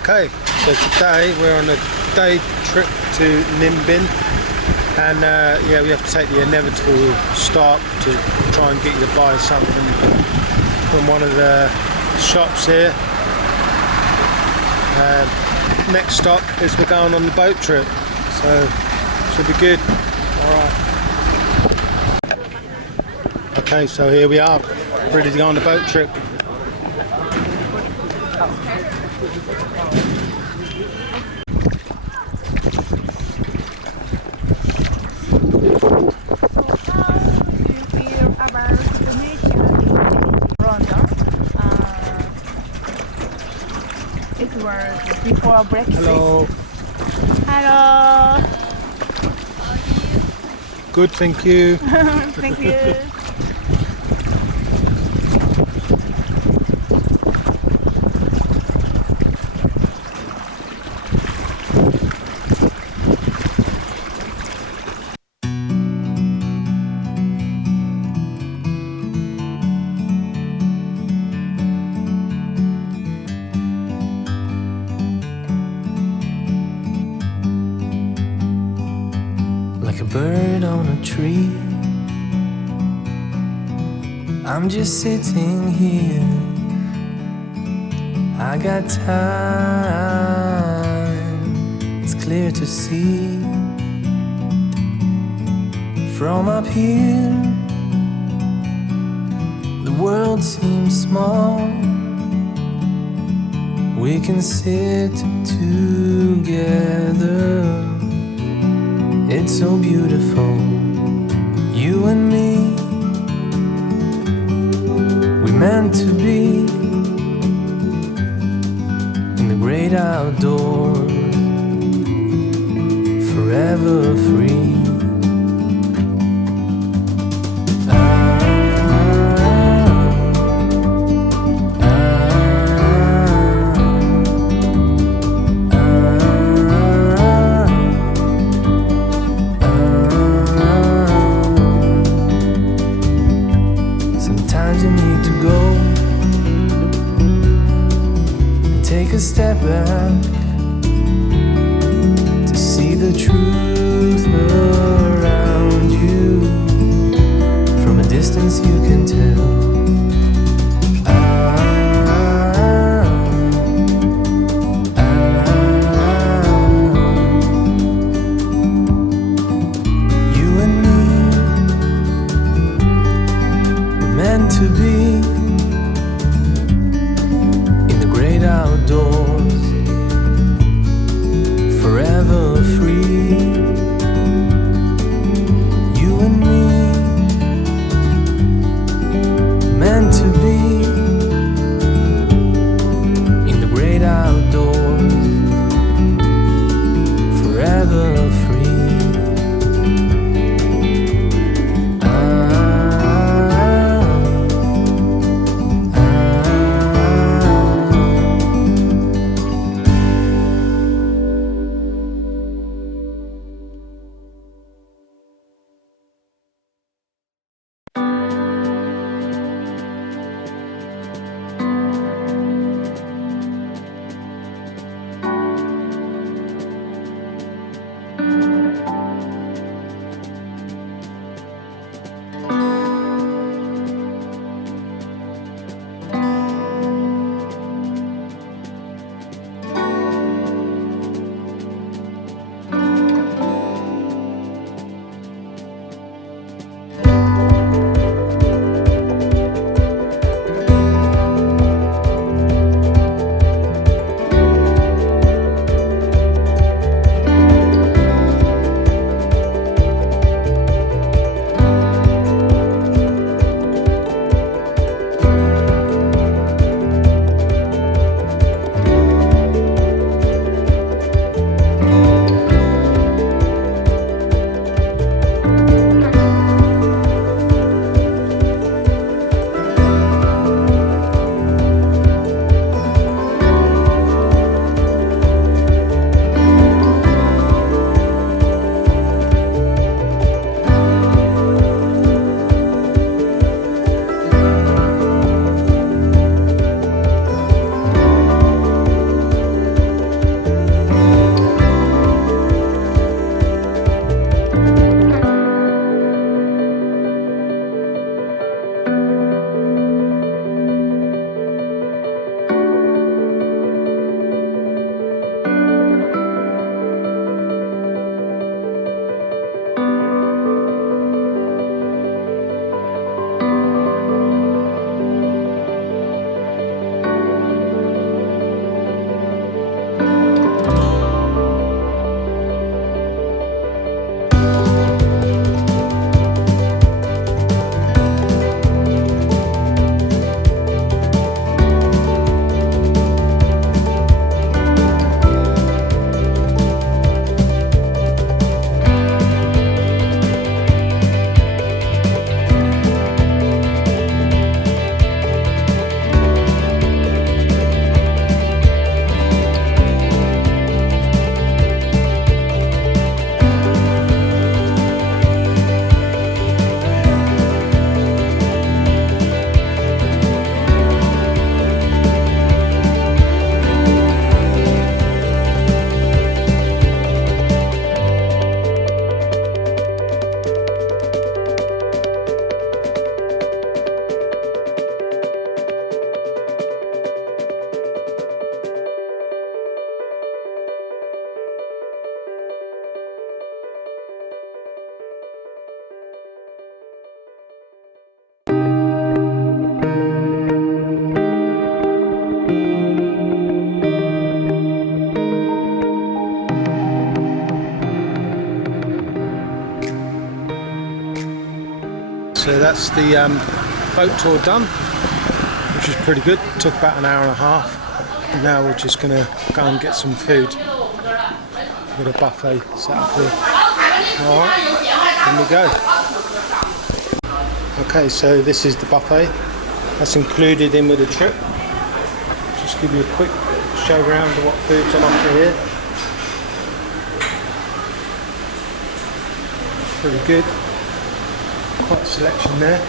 Okay, so today we're on a day trip to Ninh Binh, and yeah, we have to take the inevitable stop to try and get you to buy something from one of the shops here. Next stop is we're going on the boat trip, so should be good. Alright. Okay, so here we are, ready to go on the boat trip. It was before Brexit. Hello. Hello. Good, thank you. Thank you. Like a bird on a tree, I'm just sitting here. I got time, it's clear to see. From up here, the world seems small. We can sit together. It's so beautiful, you and me. We meant to be in the great outdoors, forever free. Sometimes you need to go and take a step back to see the truth around you. From a distance you can tell. You and me, we're meant to be in the great outdoors, forever free. You and me, meant to be in the great outdoors, forever free. that's the boat tour done, which was pretty good. It took about an hour and a half. And now we're just going to go and get some food. We've got a buffet set up here. Alright, here we go. Okay, so this is the buffet. That's included in with the trip. Just give you a quick show around of what food's on offer here. Pretty good. Quite a selection there.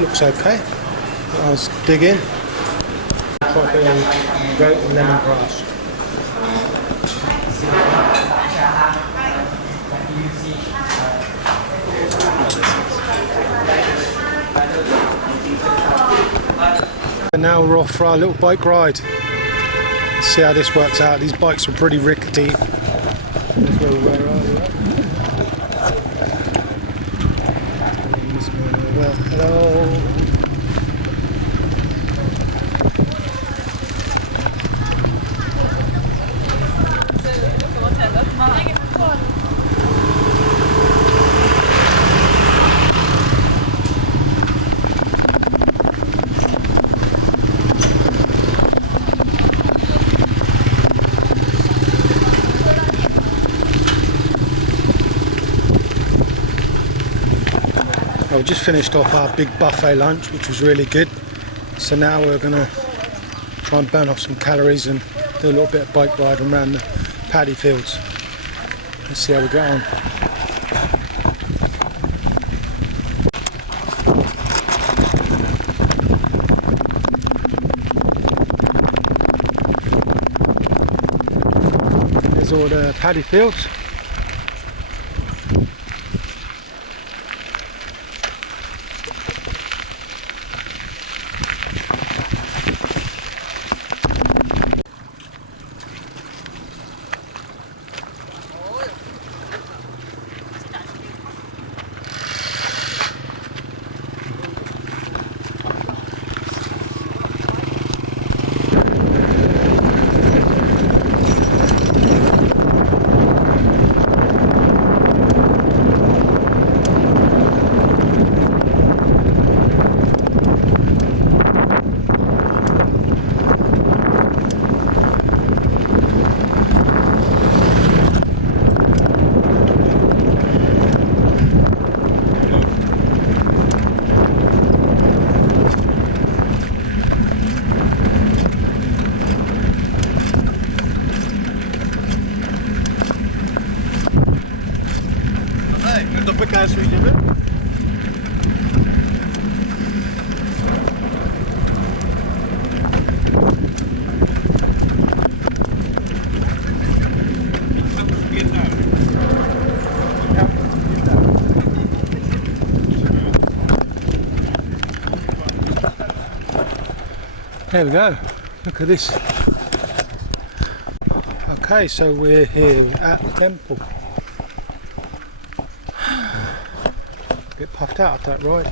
Looks okay. Let's dig in. Tropical goat and lemongrass. And now we're off for our little bike ride. Let's see how this works out. These bikes are pretty rickety. Hello. We just finished off our big buffet lunch, which was really good. So now we're going to try and burn off some calories and do a little bit of bike ride around the paddy fields. Let's see how we get on. There's all the paddy fields. There we go, look at this. Okay, so we're here at the temple. A bit puffed out of that ride.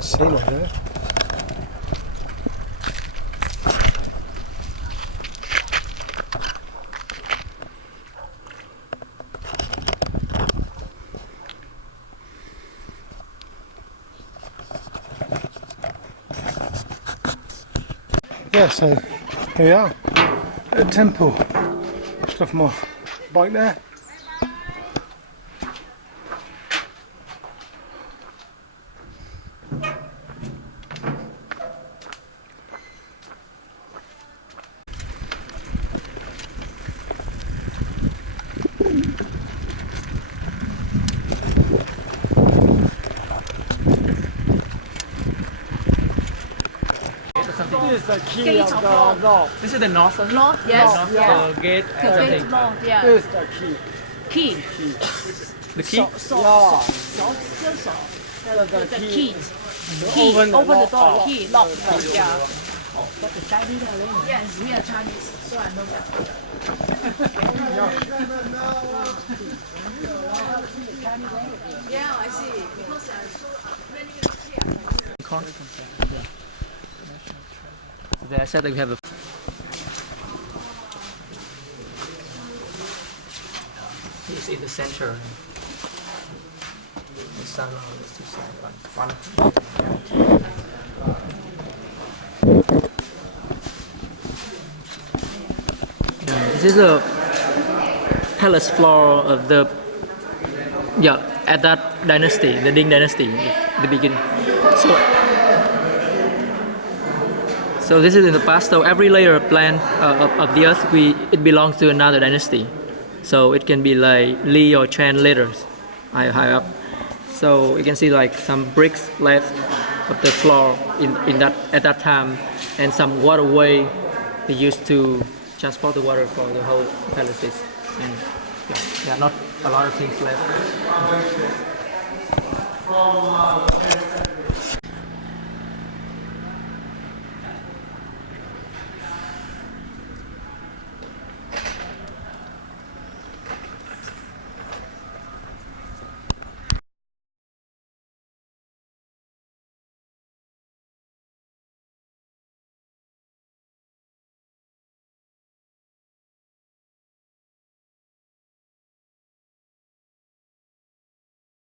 Scenery there. Yeah, so here we are at the temple. Just off my bike there. This is the key of the rock. This is the north. North, yes. Yeah. Gate. Gate north, yeah. This is the key. Key. The key. Yeah. The key. To Key. open the Open the door. door. Key. Lock. Yeah. Yes, we are Chinese, so I know that. Yeah, I see. Because I saw many here. So there I said that we have a. It's in the center. The sun is two sides. One. This is the palace floor of the at that dynasty, the Ding dynasty, the beginning. So this is in the past. So every layer of land of the earth, it belongs to another dynasty. So it can be like Li or Chen later, high up. So you can see like some bricks left of the floor in that at that time, and some waterway they used to transport the water for the whole palaces. And there are not a lot of things left.